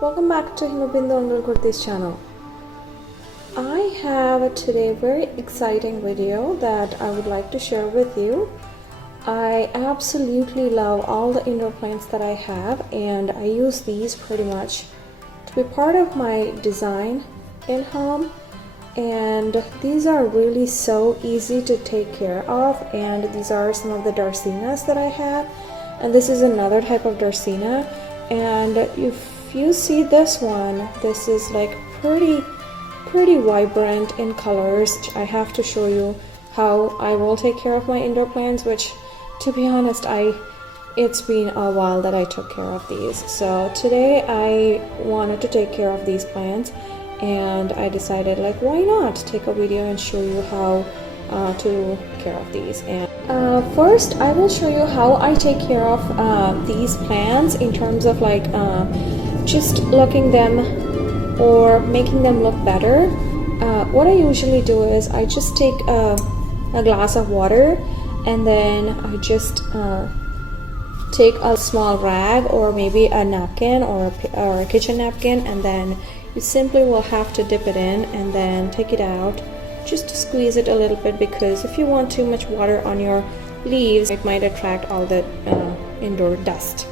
Welcome back to Himabindu Angal Kurti's channel. I have today a very exciting video that I would like to share with you. I absolutely love all the indoor plants that I have, and I use these pretty much to be part of my design in home. And these are really so easy to take care of, and these are some of the Dracaenas that I have, and this is another type of Dracaena. And if you see this one, this is like pretty vibrant in colors. I have to show you how I will take care of my indoor plants, which, to be honest, it's been a while that I took care of these. So today I wanted to take care of these plants, and I decided, like, why not take a video and show you how to take care of these. And first I will show you how I take care of these plants in terms of like just looking them or making them look better. What I usually do is I just take a glass of water, and then I just take a small rag or maybe a napkin or a kitchen napkin, and then you simply will have to dip it in and then take it out just to squeeze it a little bit, because if you want too much water on your leaves, it might attract all the indoor dust.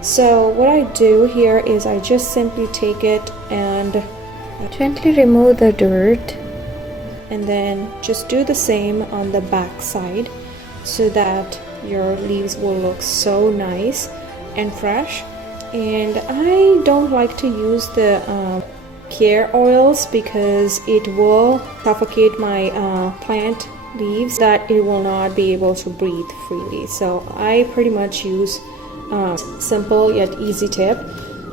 So what I do here is I just simply take it and gently remove the dirt, and then just do the same on the back side so that your leaves will look so nice and fresh. And I don't like to use the care oils because it will suffocate my plant leaves, that it will not be able to breathe freely. So I pretty much use simple yet easy tip.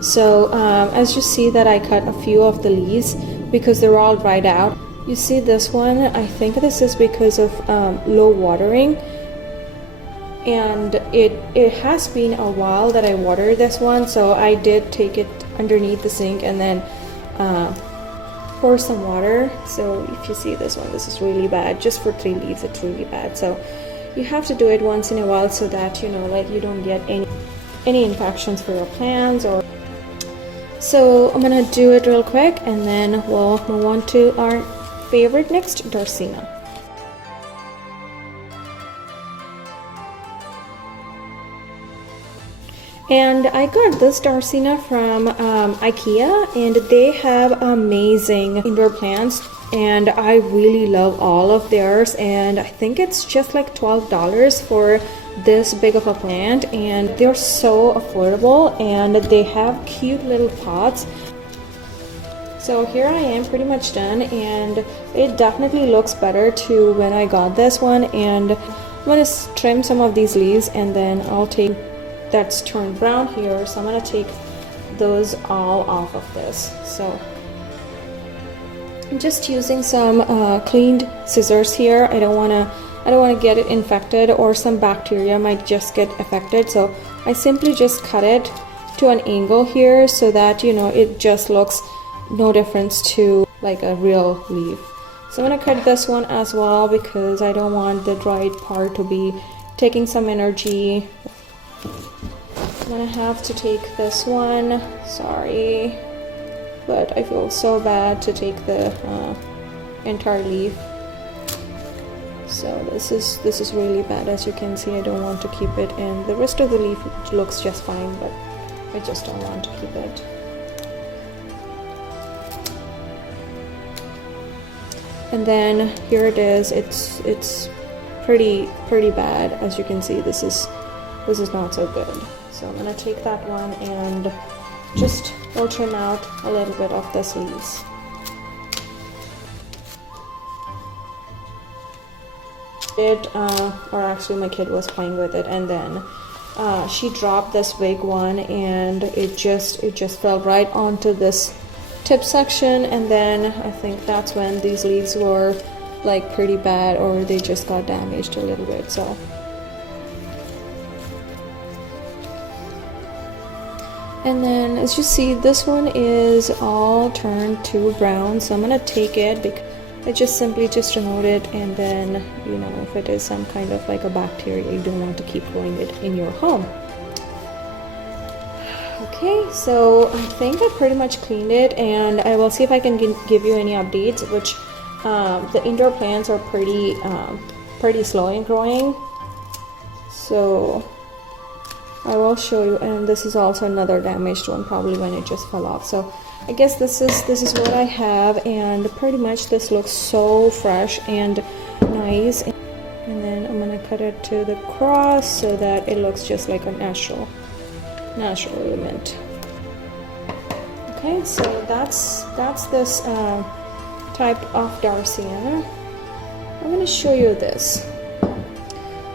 So as you see that I cut a few of the leaves because they're all dried out. You see this one, I think this is because of low watering, and it has been a while that I watered this one, so I did take it underneath the sink and then pour some water. So if you see this one, this is really bad. Just for 3 leaves, it's really bad. So you have to do it once in a while so that like you don't get any infections for your plants. Or so I'm gonna do it real quick, and then we'll move on to our favorite next, Dracaena. And I got this Dracaena from IKEA, and they have amazing indoor plants, and I really love all of theirs. And I think it's just like $12 for this big of a plant, and they're so affordable, and they have cute little pots. So here I am pretty much done, and it definitely looks better to when I got this one. And I'm gonna trim some of these leaves, and then I'll take that's turned brown here, so I'm gonna take those all off of this. So I'm just using some cleaned scissors here. I don't wanna get it infected, or some bacteria might just get affected. So I simply just cut it to an angle here so that it just looks no difference to like a real leaf. So I'm gonna cut this one as well because I don't want the dried part to be taking some energy. I'm gonna have to take this one, sorry, but I feel so bad to take the entire leaf. So this is really bad. As you can see, I don't want to keep it, and the rest of the leaf looks just fine, but I just don't want to keep it. And then here it is. It's pretty bad. As you can see, this is not so good. So I'm gonna take that one and just will trim out a little bit of the leaves. Or actually my kid was playing with it, and then she dropped this big one, and it just fell right onto this tip section, and then I think that's when these leaves were like pretty bad, or they just got damaged a little bit. So and then as you see, this one is all turned to brown, so I'm gonna take it because I just simply remove it, and then if it is some kind of like a bacteria, you don't want to keep growing it in your home. Okay, so I think I pretty much cleaned it, and I will see if I can give you any updates, which the indoor plants are pretty slow in growing. So I will show you. And this is also another damaged one, probably when it just fell off. So I guess this is what I have, and pretty much this looks so fresh and nice. And then I'm gonna cut it to the cross so that it looks just like a natural element. Okay, so that's this type of Dracaena. I'm gonna show you this.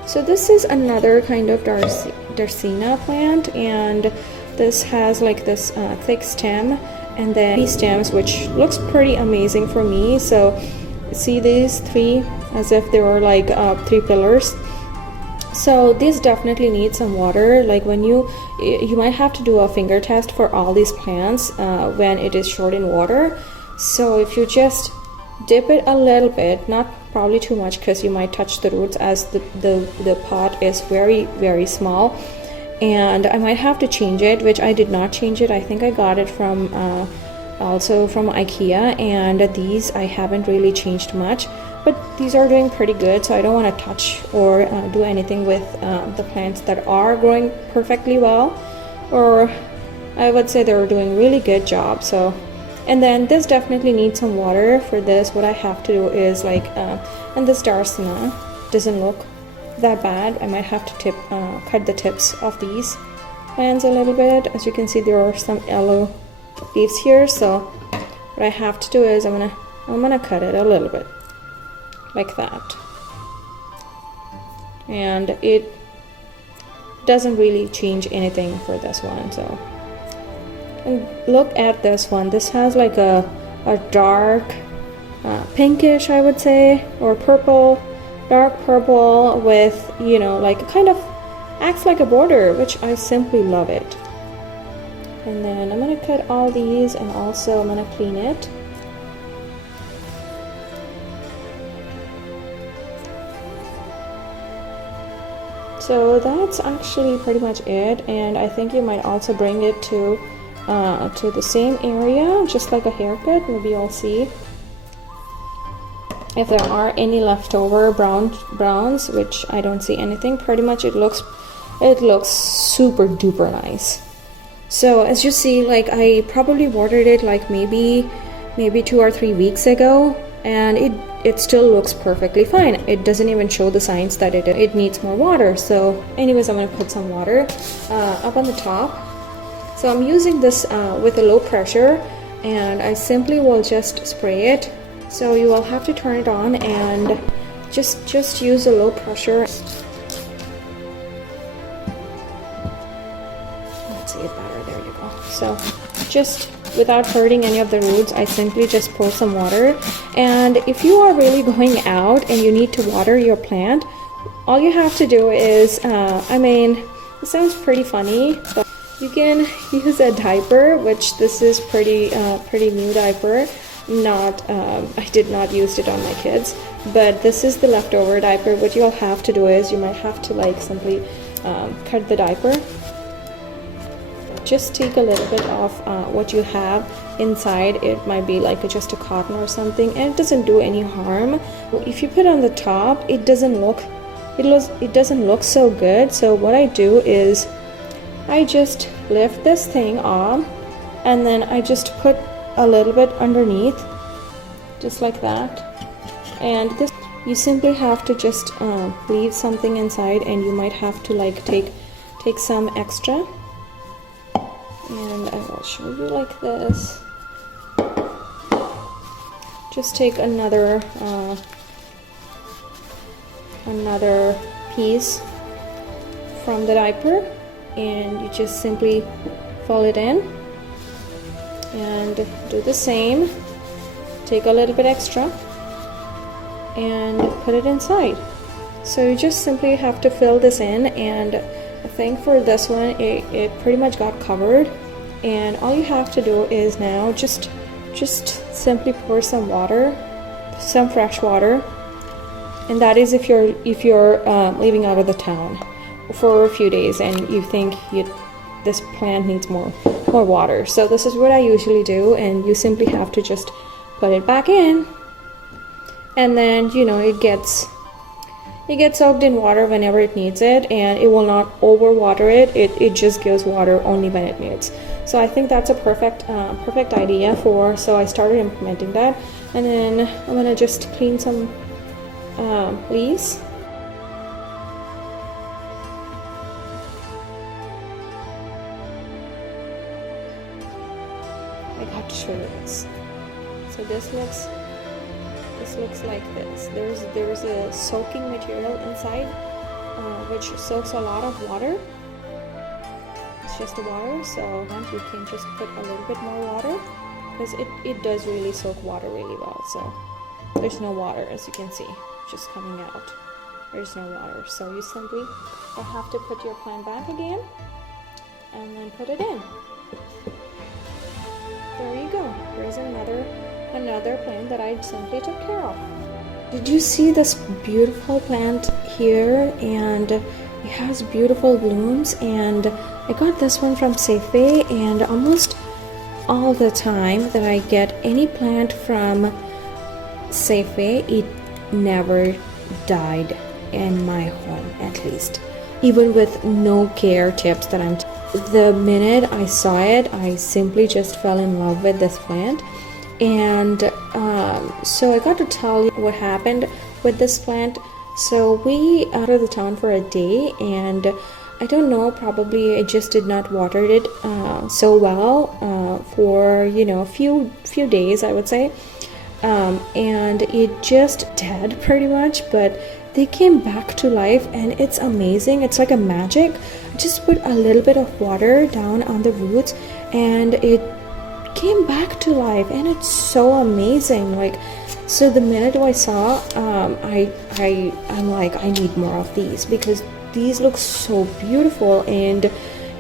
So this is another kind of Dracaena plant, and this has like this thick stem, and then these stems, which looks pretty amazing for me. So see these three, as if they were like 3 pillars. So this definitely needs some water. Like when you might have to do a finger test for all these plants when it is short in water. So if you just dip it a little bit, not probably too much, because you might touch the roots, as the pot is very small, and I might have to change it, which I did not change it. I think I got it from also from IKEA, and these I haven't really changed much, but these are doing pretty good. So I don't want to touch or do anything with the plants that are growing perfectly well, or I would say they're doing really good job. So, and then this definitely needs some water. For this, what I have to do is like, and this Dracaena doesn't look that bad. I might have to cut the tips of these plants a little bit. As you can see, there are some yellow leaves here. So what I have to do is I'm gonna cut it a little bit like that, and it doesn't really change anything for this one. So, and look at this one. This has like a dark pinkish, I would say, or purple, dark purple with, you know, like kind of acts like a border, which I simply love it. And then I'm gonna cut all these, and also I'm gonna clean it. So that's actually pretty much it, and I think you might also bring it to the same area, just like a haircut. Maybe you'll see if there are any leftover browns, which I don't see anything. Pretty much it looks super duper nice. So as you see, like I probably watered it like maybe 2 or 3 weeks ago, and it still looks perfectly fine. It doesn't even show the signs that it needs more water. So anyways, I'm gonna put some water up on the top. So I'm using this with a low pressure, and I simply will just spray it. So you will have to turn it on and just use a low pressure. Let's see it better. There you go. So just without hurting any of the roots, I simply just pour some water. And if you are really going out and you need to water your plant, all you have to do is, I mean, it sounds pretty funny, but you can use a diaper, which this is pretty new diaper. I did not use it on my kids, but this is the leftover diaper. What you'll have to do is you might have to like simply cut the diaper. Just take a little bit of what you have inside. It might be like just a cotton or something, and it doesn't do any harm. If you put on the top, it doesn't look so good. So what I do is I just lift this thing off, and then I just put a little bit underneath, just like that. And this, you simply have to just leave something inside, and you might have to like take some extra. And I will show you like this. Just take another piece from the diaper, and you just simply fold it in, and do the same. Take a little bit extra and put it inside. So you just simply have to fill this in, and I think for this one it pretty much got covered, and all you have to do is now just simply pour some water, some fresh water, and that is if you're leaving out of the town for a few days and you think this plant needs more water. So this is what I usually do, and you simply have to just put it back in, and then you know it gets soaked in water whenever it needs it, and it will not overwater it. It just gives water only when it needs. So I think that's a perfect idea for. So I started implementing that, and then I'm gonna just clean some leaves. I got to show you this. So this looks like this. There's a soaking material inside, which soaks a lot of water. It's just the water, so you can just put a little bit more water, because it does really soak water really well. So there's no water, as you can see, just coming out. There's no water, so you simply have to put your plant back again and then put it in. There you go. Here's another plant that I simply took care of. Did you see this beautiful plant here? And it has beautiful blooms, and I got this one from Safeway, and almost all the time that I get any plant from Safeway, it never died in my home, at least, even with no care tips that I'm the minute I saw it, I simply just fell in love with this plant. And so I got to tell you what happened with this plant. So we out of the town for a day, and I don't know, probably I just did not water it so well for a few days, I would say, and it just died pretty much. But they came back to life, and it's amazing. It's like a magic. Just put a little bit of water down on the roots, and it came back to life, and it's so amazing. Like, so the minute I saw, I'm like, I need more of these, because these look so beautiful, and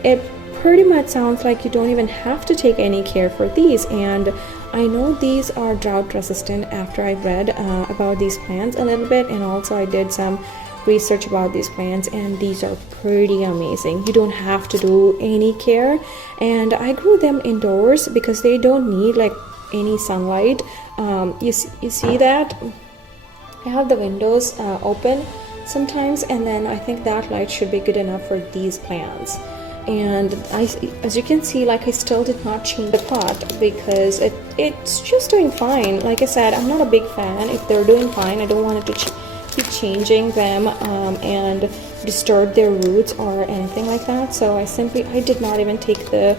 it pretty much sounds like you don't even have to take any care for these. And I know these are drought resistant after I read about these plants a little bit, and also I did some research about these plants, and these are pretty amazing. You don't have to do any care, and I grew them indoors because they don't need like any sunlight. You see that I have the windows open sometimes, and then I think that light should be good enough for these plants. And as you can see, like, I still did not change the pot because it's just doing fine. Like I said, I'm not a big fan. If they're doing fine, I don't want it to keep changing them and disturb their roots or anything like that. So I did not even take the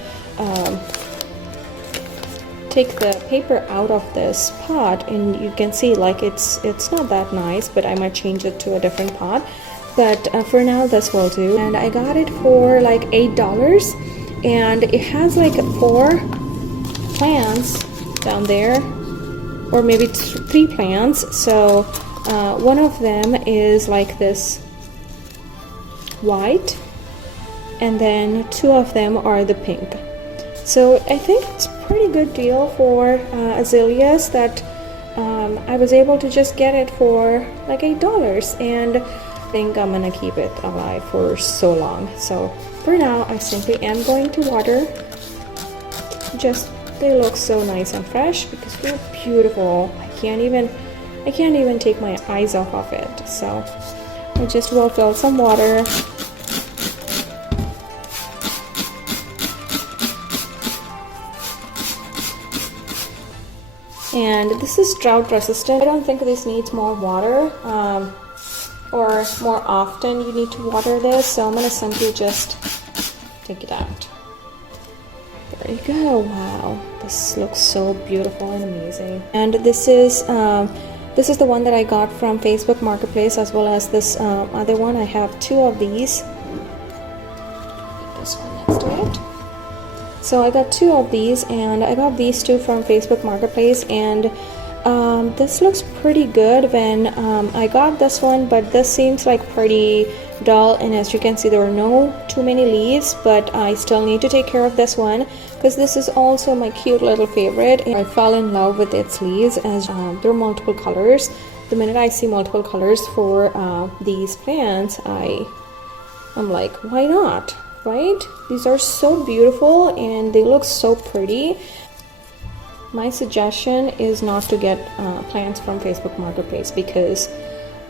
paper out of this pot, and you can see like it's not that nice, but I might change it to a different pot. But for now, this will do. And I got it for like $8, and it has like 4 plants down there, or maybe 3 plants. So one of them is like this white, and then 2 of them are the pink. So I think it's a pretty good deal for azaleas that I was able to just get it for like $8, and I think I'm gonna keep it alive for so long. So for now, I simply am going to water. Just they look so nice and fresh because they're beautiful. I can't even take my eyes off of it. So I just will fill some water. And this is drought resistant. I don't think this needs more water, or more often you need to water this. So I'm gonna simply just take it out. There you go. Wow, this looks so beautiful and amazing. And this is the one that I got from Facebook Marketplace, as well as this other one. I have 2 of these. This one next to it. So I got 2 of these, and I got these 2 from Facebook Marketplace, and this looks pretty good when I got this one, but this seems like pretty dull, and as you can see, there are no too many leaves, but I still need to take care of this one because this is also my cute little favorite. And I fell in love with its leaves, as there are multiple colors. The minute I see multiple colors for these plants, I'm like, why not? right? These are so beautiful and they look so pretty. My suggestion is not to get plants from Facebook Marketplace because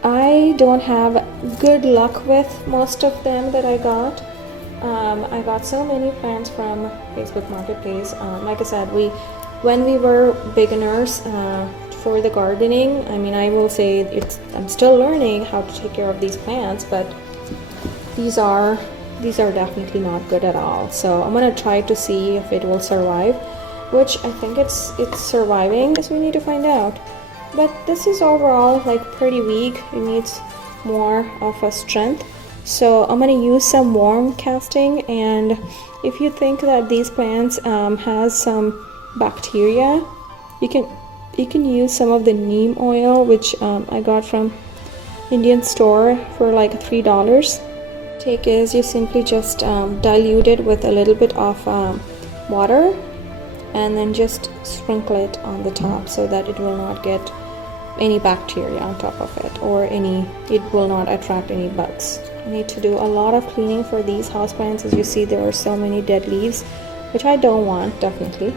I don't have good luck with most of them that I got. I got so many plants from Facebook Marketplace. Like I said, when we were beginners for the gardening, I mean, I will say I'm still learning how to take care of these plants, but these are definitely not good at all. So I'm gonna try to see if it will survive, which I think it's surviving, so we need to find out. But this is overall like pretty weak. It needs more of a strength. So I'm gonna use some worm casting, and if you think that these plants has some bacteria, you can use some of the neem oil, which I got from Indian store for like $3. Take is you simply just dilute it with a little bit of water and then just sprinkle it on the top so that it will not get any bacteria on top of it, or it will not attract any bugs. I need to do a lot of cleaning for these houseplants. As you see, there are so many dead leaves, which I don't want, definitely.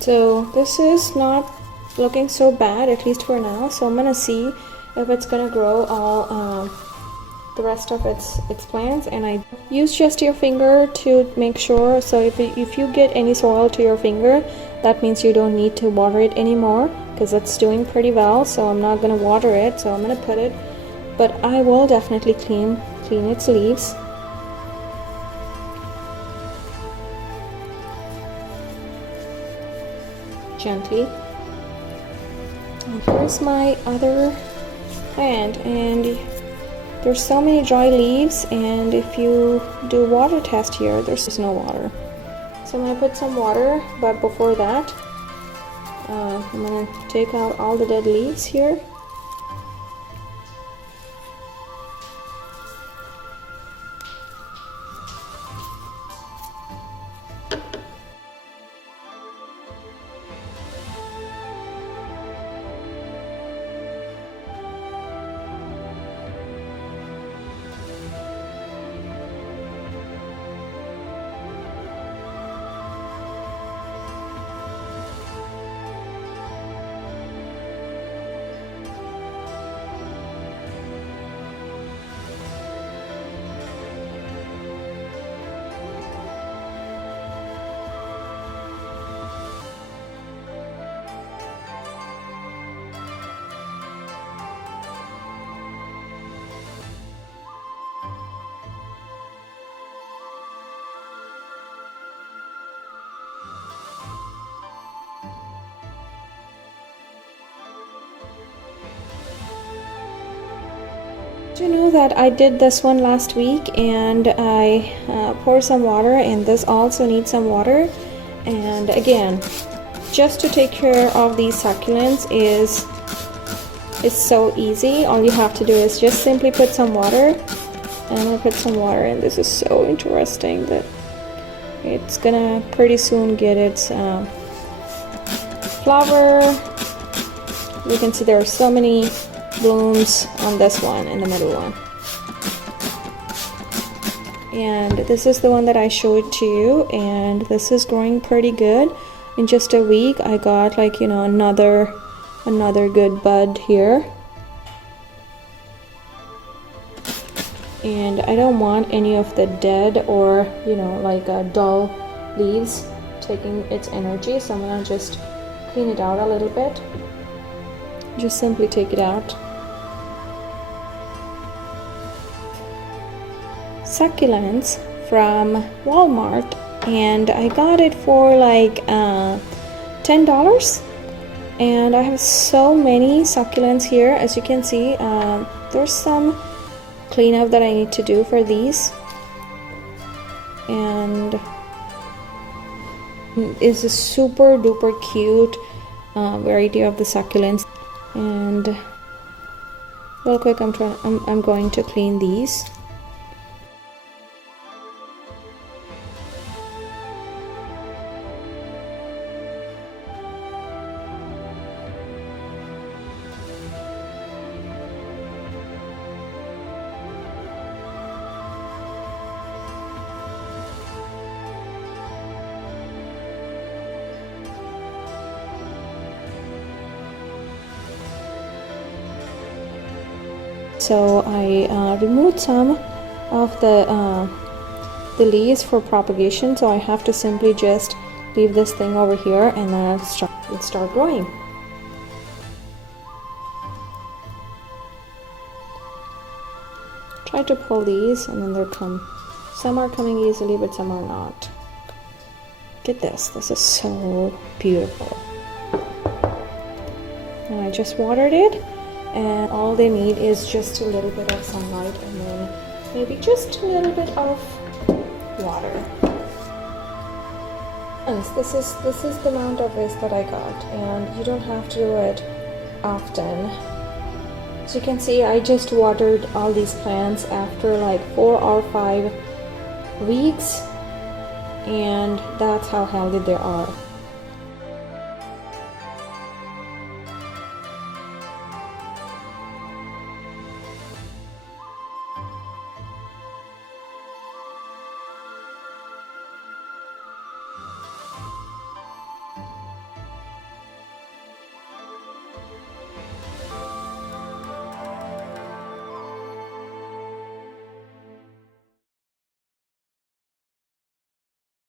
So this is not looking so bad, at least for now. So I'm gonna see if it's gonna grow all the rest of its plants, and I use just your finger to make sure. So if you get any soil to your finger, that means you don't need to water it anymore because it's doing pretty well. So I'm not gonna water it, so I'm gonna put it, but I will definitely clean its leaves. Gently. And here's my other plant, and there's so many dry leaves, and if you do water test here, there's no water. So I'm gonna put some water, but before that I'm gonna take out all the dead leaves here. You know that I did this one last week, and I poured some water, and this also needs some water. And again, just to take care of these succulents is so easy. All you have to do is just simply put some water, and I'll put some water, and this is so interesting that it's gonna pretty soon get its flower. You can see there are so many blooms on this one, in the middle one, and this is the one that I showed to you, and this is growing pretty good. In just a week I got, like, you know, another good bud here, and I don't want any of the dead or, you know, like dull leaves taking its energy, so I'm gonna just clean it out a little bit. Just simply take it out. Succulents from Walmart, and I got it for like $10, and I have so many succulents here. As you can see, there's some cleanup that I need to do for these, and it's a super duper cute variety of the succulents. And real quick, I'm going to clean these. so I removed some of the leaves for propagation, so I have to simply just leave this thing over here and then it'll start growing. Try to pull these and then they'll come. Some are coming easily, but some are not. Look at this. This is so beautiful. And I just watered it, and all they need is just a little bit of sunlight and then maybe just a little bit of water. And this is the amount of waste that I got, and you don't have to do it often. As you can see, I just watered all these plants after like 4 or 5 weeks, and that's how healthy they are.